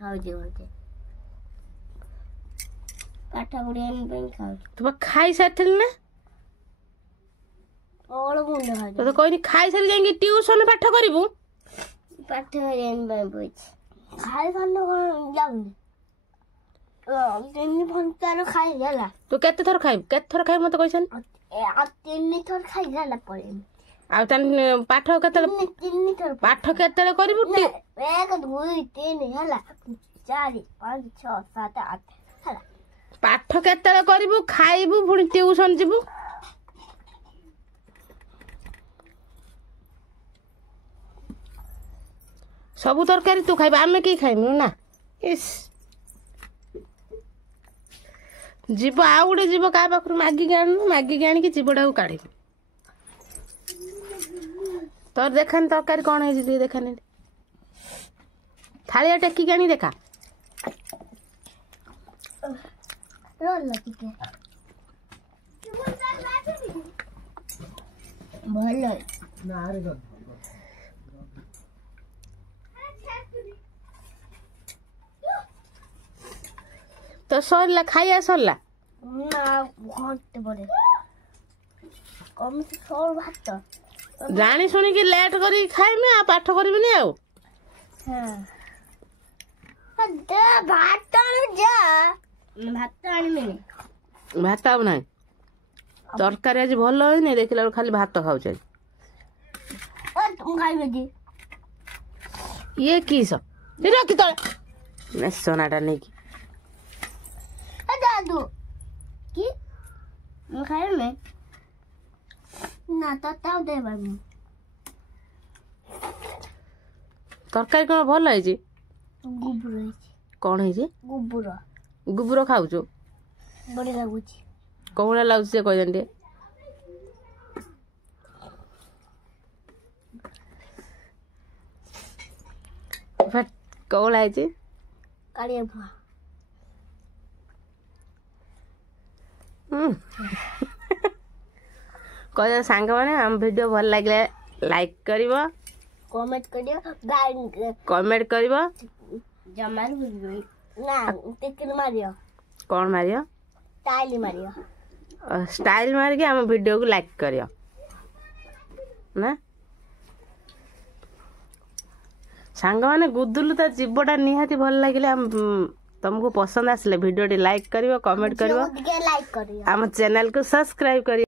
ଖାଉଛି ଗୋଟେ ପାଠ ପଢିବା ପାଇଁ ଖାଉଛି। ତୁ ବା ଖାଇସାରିଥିଲି ନା ତତେ କହିନି ଖାଇସାରି ଯାଇକି ଟିଉସନ ପାଠ କରିବୁ। ପାଠ କରିବା ପାଇଁ ପଇଛି ଖାଇ ଖାନ ଯାଉନି 3 ଘଣ୍ଟାର ଖାଇଲି ହେଲା। ତୁ କେତେ ଥର ଖାଇବୁ ମତେ କହିଛନ୍ 3 ଥର ଖାଇଲି ହେଲା ପଳେଇବି। ଆଉ ତାହେଲେ ପାଠ କେତେବେଳେ 3 ଥର ପାଠ କେତେବେଳେ କରିବୁ? 1 2 3 ହେଲା 4 5 6 7 8 ହେଲା। ପାଠ କେତେବେଳେ କରିବୁ ଖାଇବୁ ପୁଣି ଟିଉସନ ଯିବୁ। ସବୁ ତରକାରୀ ତୁ ଖାଇବୁ ଆମେ କେହି ଖାଇବୁ ନା। ଇସ୍ ଯିବ ଆଉ ଗୋଟେ ଯିବ କାହା ପାଖରୁ ମାଗିକି ଆଣୁ ମାଗିକି ଆଣିକି ଜୀବଟାକୁ କାଢିବୁ। ତୋର ଦେଖାନି ତରକାରୀ କଣ ହେଇଛି ଟିକେ ଦେଖାନି ଥାଳିଆ ଟେକିକି ଆଣି ଦେଖା। ଭଲ ତ ସରିଲା ଖାଇବା ସରିଲା ନା ଘଣ୍ଟେ ପରେ କମିଟି ସର ଭାତ ଜାଣି ଶୁଣିକି ଲେଟ୍ କରିକି ଖାଇମି ଆଉ ପାଠ କରିବିନି ଆଉ। ଭାତ ଆଣିବିନି ଭାତ ଆଉ ନାହିଁ ତରକାରୀ ଆଜି ଭଲ ହେଇନି ଦେଖିଲା ବେଳକୁ ଖାଲି ଭାତ ଖାଉଛି ଖାଇବେ ଇଏ କିସ ରଖି ତଳେ ମେସନାଟା ନେଇକି ଦାଦୁ କି ମୁଁ ଖାଇବି ନା ତତେ ଆଉ ଦେବାନି। ତରକାରୀ କଣ ଭଲ ହେଇଛି? ଗୁବୁର ହେଇଛି। କଣ ହେଇଛି? ଗୁବୁର ଖାଉଛୁ ବଢିଆ ଲାଗୁଛି। କଉଭଳିଆ ଲାଗୁଛି ସେ କହିଦେନି ଟିକେ। କଉଭଳିଆ ହେଇଛି? କାଳିଆ ଭୁଆ କହିବ ସାଙ୍ଗମାନେ ଆମ ଭିଡ଼ିଓ ଭଲ ଲାଗିଲେ ଲାଇକ୍ କରିବ କମେଣ୍ଟ କରିବ ଜମାରୁ ନା ଟିକିଲି ମାରିବ। କଣ ମାରିବ? ଷ୍ଟାଇଲ ମାରିକି ଆମ ଭିଡ଼ିଓକୁ ଲାଇକ୍ କରିବ ନା। ସାଙ୍ଗମାନେ ଗୁଦୁଲୁ ତା ଜୀବଟା ନିହାତି ଭଲ ଲାଗିଲେ ତମକୁ ପସନ୍ଦ ଆସିଲେ ଭିଡ଼ିଓଟି ଲାଇକ୍ କରିବ କମେଣ୍ଟ କରିବ ଆମ ଚ୍ୟାନେଲକୁ ସବସ୍କ୍ରାଇବ କରିବ।